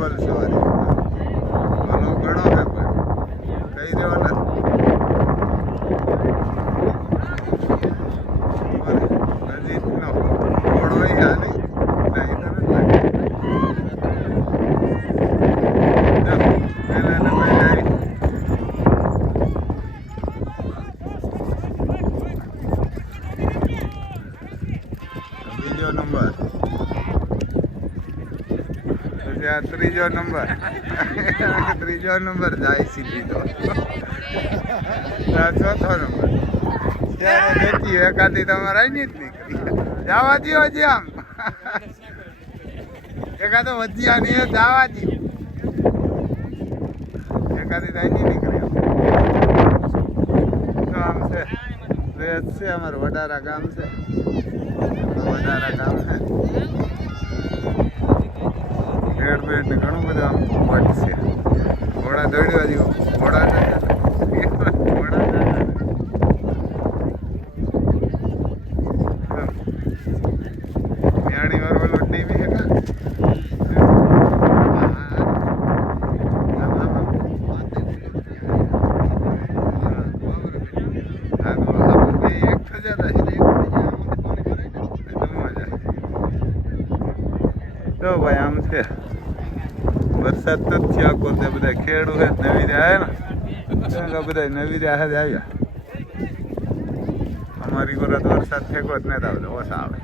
Double સવારી ભલો ઘણો છે પણ કહી દેવાના નજીકનો રોડ હોય હાલી બીજો નંબર ત્રીજો નંબર ત્રીજો નંબર જાય સીધી તો ચોથો નંબર ત્યારે દેખી એકાદી તમારે આવી જ નીકળી જવા દો હજી આમ એકાદો વધ્યા નહીં જવા દો એકાદી તો અહીં નીકળી તો આમ છે રેત છે અમારું વડારા ગામ છે વડારા ગામ છે ભેડ ભેડ ને ઘણું બધું આમ વટ છે ઘોડા દોડ્યા જેવું ઘોડા ન્યાણી વાર ઓલો ટીવી છે કા તો ભાઈ આમ છે વરસાદ તો જ છે આખો તે બધા ખેડૂ છે નવી રે આવ્યા ને બધા નવી રે આવ્યા અમારી કોરાત વરસાદ ફેંકો જ નથી આવતો ઓછા આવે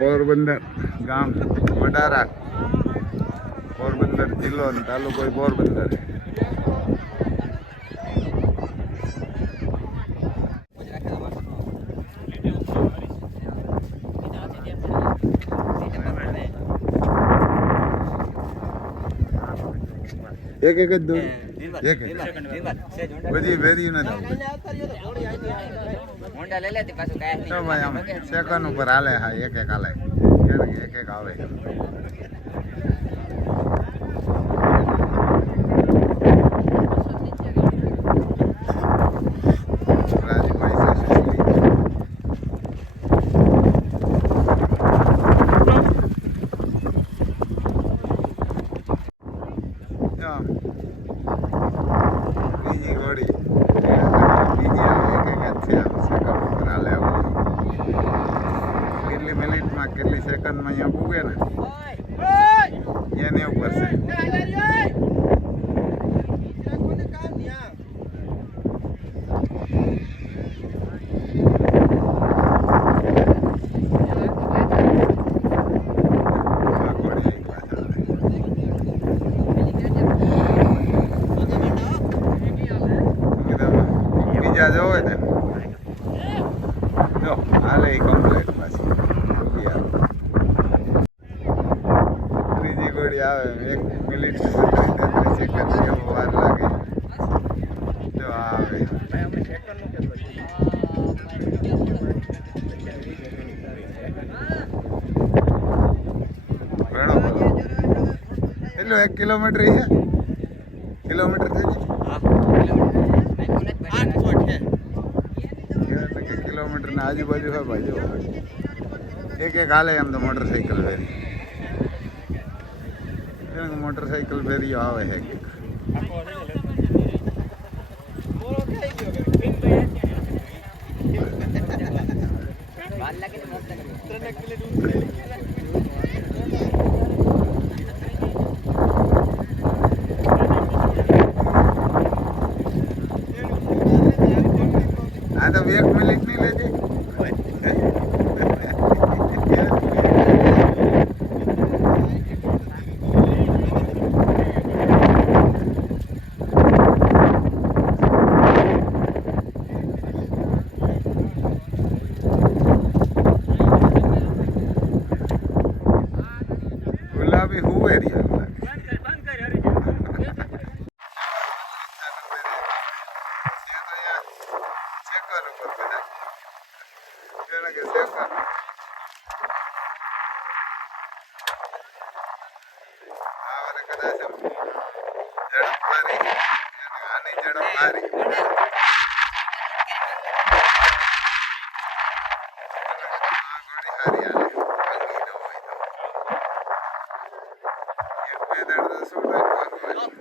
પોરબંદર ગામ વડારા પોરબંદર જિલ્લો ને તાલુકો પોરબંદર એક એક જ દોડ એક બધી વેરી નથી તો ભાઈ આમ સેકન્ડ ઉપર હાલે હા એક એક હાલે એક એક આવે બીજી ઘોડી બીજી આવે એક એક જ છે આમ સેકન્ડ ઉપર હાલે કેટલી મિનિટમાં કેટલી સેકન્ડમાં અહીંયા પૂગે ને એને ઉપર છે બીજા જોવે ને જો હાલે એ કમ્પ્લેટ પાછી ત્રીજી ગોળી આવે 1 મિનિટ 33 સેકન્ડ જેવો વાર લાગે જો આવે ઘણો એટલો 1 કિલોમીટર છે કિલોમીટર થઈ જાય કિલોમીટર ના આજુબાજુ હોય ભાઈ જો એક એક હાલે એમ તો મોટરસાઇકલ ફેરીઓ આવે છે આ તો 1 મિનિટ નહીં લેજે ગુલાબી હું એરિયા હારી હાલે ભાગી ન હોય તો એક બે દાડ તો છોડે ભાગવાની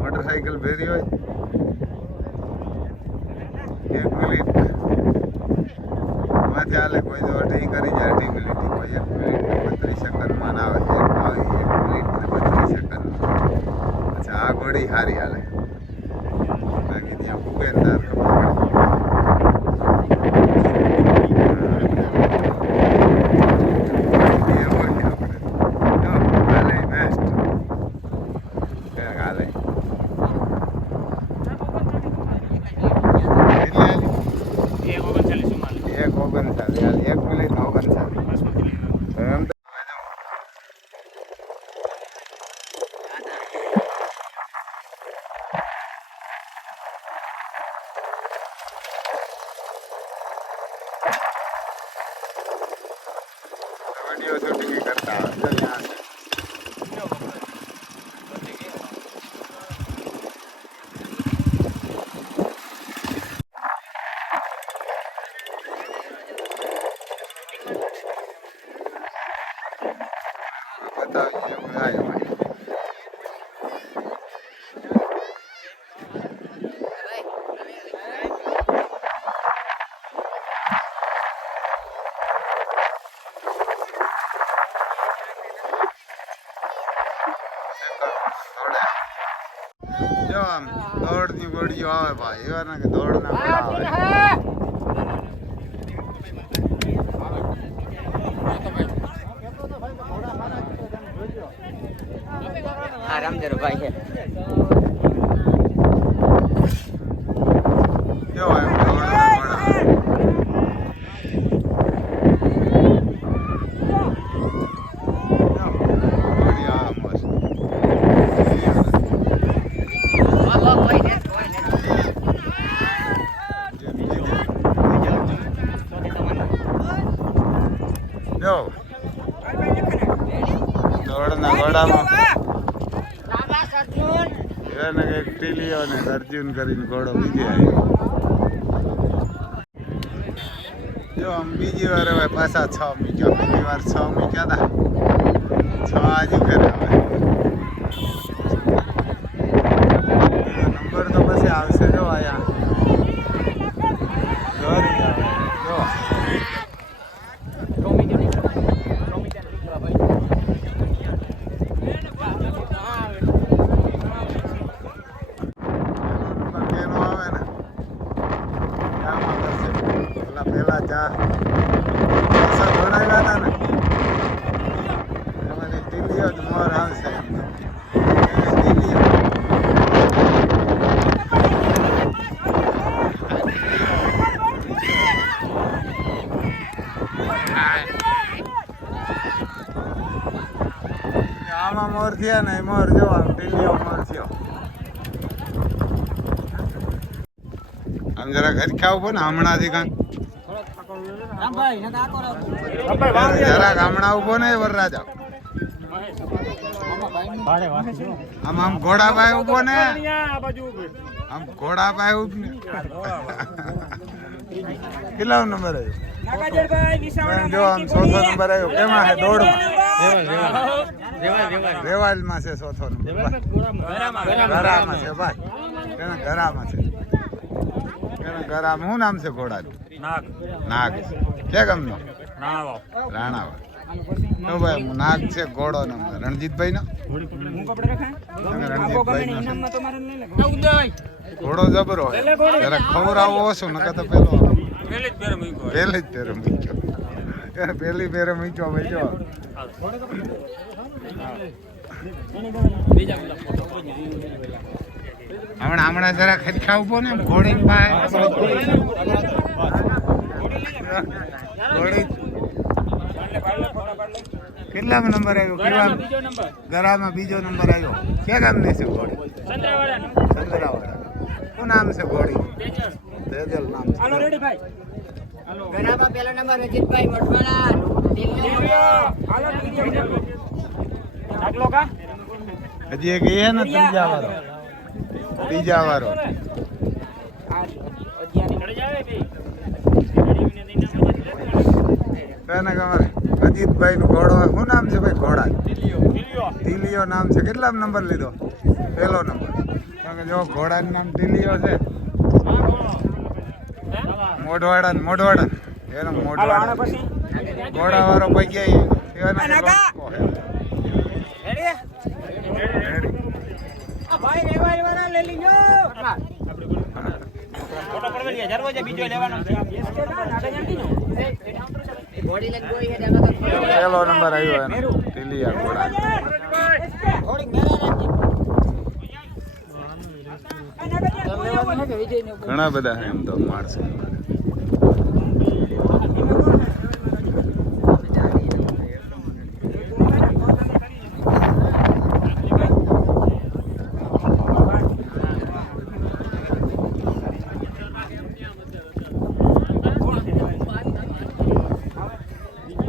મોટરસાઇકલ ભેરી હોય 1 મિનિટ માથે હાલે કોઈ તો અઢી કરી જાય 2 મિનિટ કોઈ 1 મિનિટ 32 સેકન્ડમાં ના આવે 1 મિનિટ ને 32 સેકન્ડ અચ્છા આ ઘોડી હારી હાલે બાકી ત્યાં ભૂગેન્દાર वीडियो शूटिंग करता है यहाँ से बताओ ये बुलाए भाई जो आम दौड़नी गोड़ियों आवे भाई ये ना कि दौड़ना आराम दे भाई है जो आम दौड़ना जो दौड़ना घोड़ा में એને એક ટીલીઓ ને અર્જુન કરીને ઘોડો બીજે આવ્યો જો આમ બીજી વાર હવે પાછા 6 મીટર પહેલી વાર 6 મીટર હતા 6 આજુ કરાવે નંબર તો પછી આવશે જો આયા દોરી આવે જો પેલા ચા પૈસા ભરાવ્યા હતા ને એમાંથી ટીલીઓ જ મોર આવશે ટીલીઓ આમાં મોર થયા ને મોર જોવા ટીલીઓ મોર થયો આમ જરા ઘર ખાવ ને હમણાંથી કાંક જરા ગામડા ઉભો ને વરરાજા આમ આમ ઘોડાભાઈ ઉભો ને આમ ઘોડાભાઈ ઉભ ને કેટલા નંબર આવ્યો જો આમ 100 નંબર આવ્યો કેમાં છે દોડમાં રેવાલમાં છે 100 નંબર ગરામાં છે ભાઈ કેના ગરામાં છે ગરામાં શું નામ છે ઘોડાનું નાગ ક્યાં ગામનો રાણાવા તો ભાઈ નાગ છે ઘોડો નંબર રણજીતભાઈ નો ઘોડો જબરો જરા ખવડાવો ઓછું નકર તો પેલો પહેલી જ પેરો મૂક્યો પહેલી પેરો મૂક્યો ભાઈ જો હમણાં જરા ખટખા ઉભો ને ઘોડી ઘોડી કેટલામાં નંબર આવ્યો કેવા બીજો નંબર ગરામાં બીજો નંબર આવ્યો ક્યાં ગામની છે ઘોડી ચંદ્રવાડા ચંદ્રાવાડા શું નામ છે ઘોડી તેજલ નામ છે હાલો રેડી ભાઈ હાલો ગરાબા પહેલો નંબર રજીતભાઈ મઠવાડા હાલો ડાકલો કા હજી એક એ હે ને ત્રીજા વાળો બીજા વાળો કને ખબર અજીતભાઈ નું ઘોડો શું નામ છે ભાઈ ઘોડા ટીલિયો નામ છે કેટલા નંબર લીધો પહેલો નંબર કારણ કે જો ઘોડાનું નામ ટીલિયો છે મોઢવાડા એનો મોઢવાડા ઘોડા વાળો પૈકી ફોટો પડવા જરવો છે બીજો લેવાનો ઘોડી લઈને ગોઈ હેડે આમાં તો પહેલો નંબર આવ્યો એનો ટીલિયા ઘોડા ઘણા બધા છે એમ તો માણસો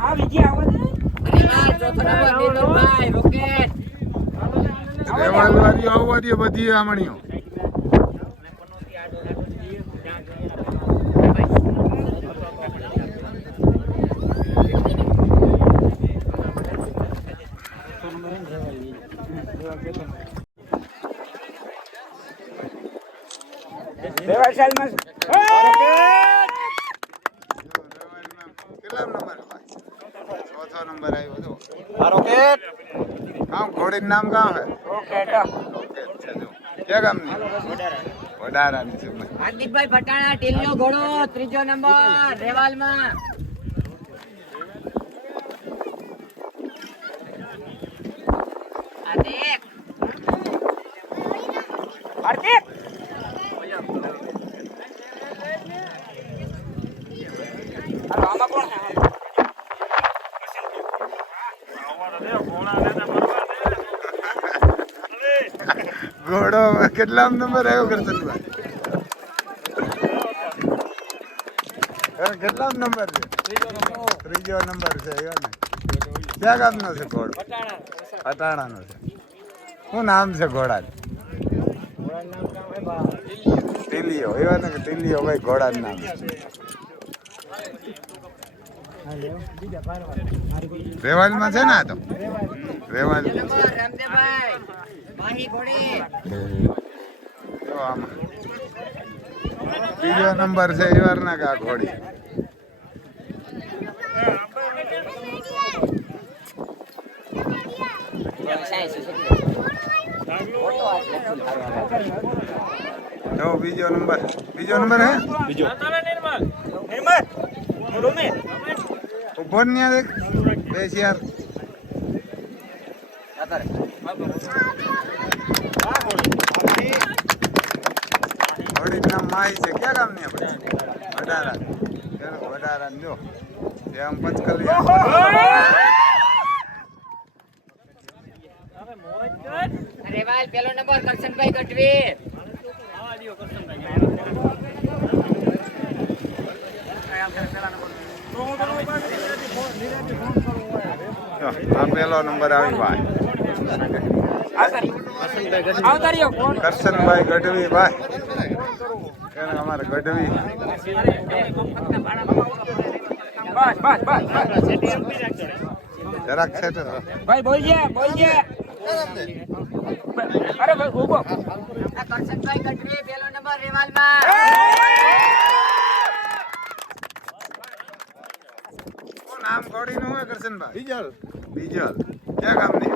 આ વિજી આવો રેવાલ ચોથો નંબર નીરજભાઈ રોકેટ રેવાલવાળીઓ આવવારીઓ બધી આમણીઓ દેવાય સાલમાં કેટલા નંબર ચોથો નંબર આવ્યો હતો રોકેટ કામ ઘોડીનું નામ કામ હે રોકેટ ક્યાં ગામની વડારાની છે હાર્દિકભાઈ ભટાણા ટીલનો ઘોડો ત્રીજો નંબર રેવાલમાં હાર્દિક હાર્દિક હાલો આમાં કોણ ઘોડો કેટલા નંબર આવ્યો કરશનભાઈ કેટલા નંબર છે ત્રીજો નંબર છે એવો ને ક્યાં ગામનો છે ઘોડો અટાણાનો છે શું નામ છે ઘોડા ટીલિયો એવા ને કે ટીલિયો ભાઈ ઘોડાનું નામ રેવાલમાં છે ને આ તો રેવાલ રામદેવભાઈ માહી ઘોડી જો આમાં ત્રીજો નંબર છે એ વાર ના કે આ ઘોડી જો બીજો નંબર હે નિર્મલ રૂમે ઉભો ને યાર એક બેસ યાર ઘોડી નામ માહી છે ક્યાં ગામની આપણે વડારા જો એમ પચકલી રેવાલ પહેલો નંબર કરશનભાઈ ગઢવી આ પહેલો નંબર આવી ભાઈ કરશનભાઈ ગઢવી ભાઈ અમારે ગઢવી જરાક છે તો ભાઈ બોલજે અરે ભાઈ ઉભો આ કરશનભાઈ ગઢવી પહેલો નંબર રેવાલમાં નામ ઘોડીનું હોય કરશનભાઈ બીજલ ક્યાં ગામની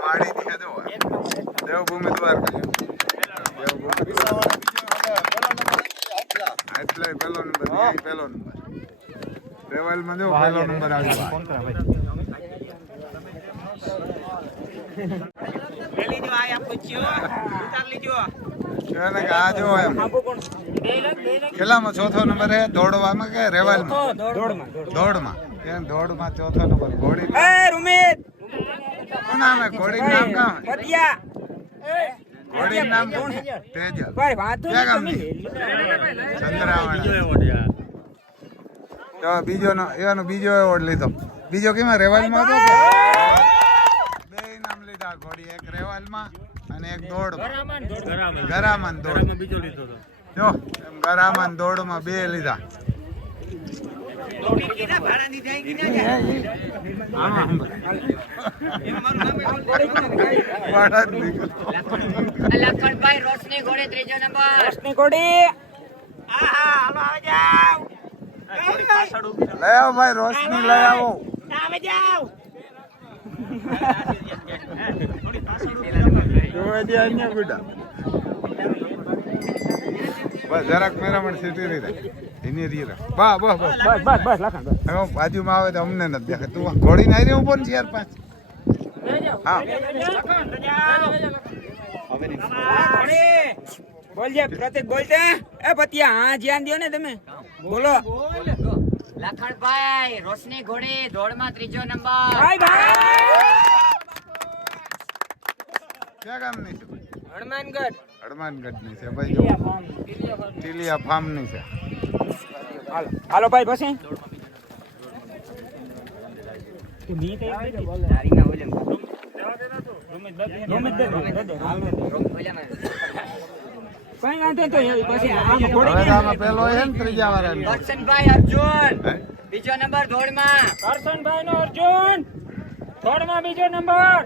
માડી થી હતો દેવભૂમિ દ્વારકા એટલે પહેલો નંબર રેવાલમાં જો પહેલો નંબર આવ્યો આ જો એમ કેટલામાં ચોથો નંબર હે દોડવામાં કે રેવાલમાં દોડમાં એમ દોડમાં ચોથો નંબર ઘોડી એ રૂમિત કોણ નામ હે ઘોડી નામ કામ હે પતિયા ઘોડી નામ કોણ હે તેજલ ભાઈ વાતો ક્યાં નહીં ગામની? ચંદ્રાવણ તો બીજો એનો બીજો એવોર્ડ લીધો બીજો કેમાં રેવાલમાં હતો કે? બે ઇનામ લીધા ઘોડી એક રેવાલમાં અને એક દોડમાં ગરામન દોડ જો એમ ગરામન દોડમાં બે લીધા લખણભાઈ રોશની ઘોડે ત્રીજો નંબર. ની કોડી હાલો આવે જાવ લઈ આવો ભાઈ રોશની લઈ આવો આવે જાવ જોવા દે અહીંયા બેટા બસ જરાક મેરામણ સીટી રહી જાય એની રહી રહે બસ બસ બસ બસ લખણ બસ હવે બાજુમાં આવે તો અમને નથી દેખાય તું ઘોડી નાઈ રહ્યો બોલ 4-5 હા બોલજે પ્રતિક બોલજે એ પતિયા હા ધ્યાન દો ને તમે બોલો લખણભાઈ રોશની ઘોડે દોડમાં ત્રીજો નંબર. ભાઈ ભાઈ ક્યાં ગામની છે હનુમાનગઢ હનુમાનગઢની છે ભાઈ જો ટીલિયા ફાર્મની છે હાલો હાલો ભાઈ પછી કઈ વાંધો તો પછી આમ હવે ઘોડી તો આમાં પેલો છે ને ત્રીજા વાળાનો કરશનભાઈ અર્જુન હે? બીજો નંબર દોડમાં. કરશનભાઈ નો અર્જુન થોડમાં બીજો નંબર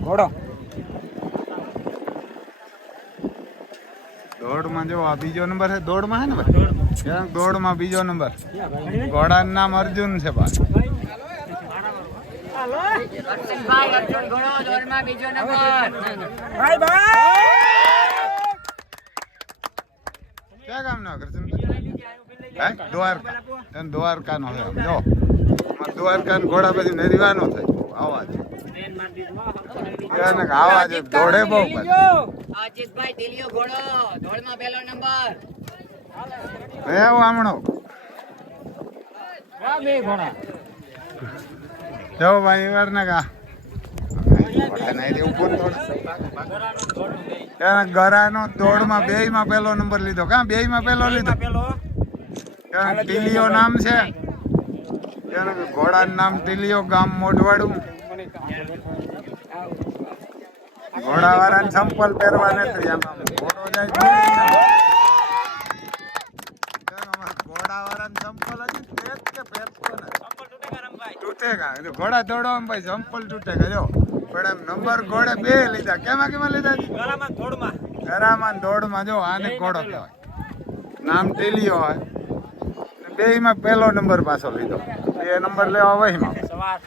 ઘોડો દોડમાં જો આ બીજો નંબર છે દોડમાં છે ને ભાઈ ક્યાંક દોડમાં બીજો નંબર ઘોડાનું નામ અર્જુન છે ભાઈ કરશનભાઈ અર્જુન ઘોડો દોડમાં બીજો નંબર. ભાઈ ભાઈ ક્યાં ગામનો કૃષ્ણ હે દ્વારકા એમ દ્વારકાનો છે આમ જો આમાં દ્વારકા ઘોડા પછી નરીવાનો થાય આવાજ એને આવાજ દોડે બહુ પછી અજીતભાઈ દિલિયો ઘોડો દોડમાં પહેલો નંબર. હે વામણો બે ઘોડા જો ભાઈ વાર ને કા ઘોડા નહીં દેવું કોણ દોડ એને ગરાનો દોડમાં બેયમાં પહેલો નંબર લીધો કાં બેયમાં પહેલો લીધો પેલો એને ટીલિયો નામ છે એનું ઘોડાનું નામ ટીલિયો ગામ મોઢવાડું ઘોડાવાળાને ચંપલ પહેરવા નથી આમ ઘોડો જાય ઘોડાવાળાને ચંપલ હજી પહેર કે પહેરતો નથી તૂટેગા ઘોડા દોડો આમ ભાઈ ચંપલ તૂટેગા જો પણ એમ નંબર ઘોડે બે લીધા કેમાં લીધા ગરામાં દોડમાં જો આને ઘોડો કહેવાય નામ ટીલિયો હોય બેયમાં પહેલો નંબર પાછો લીધો બે નંબર લેવા વહીમાં સવાર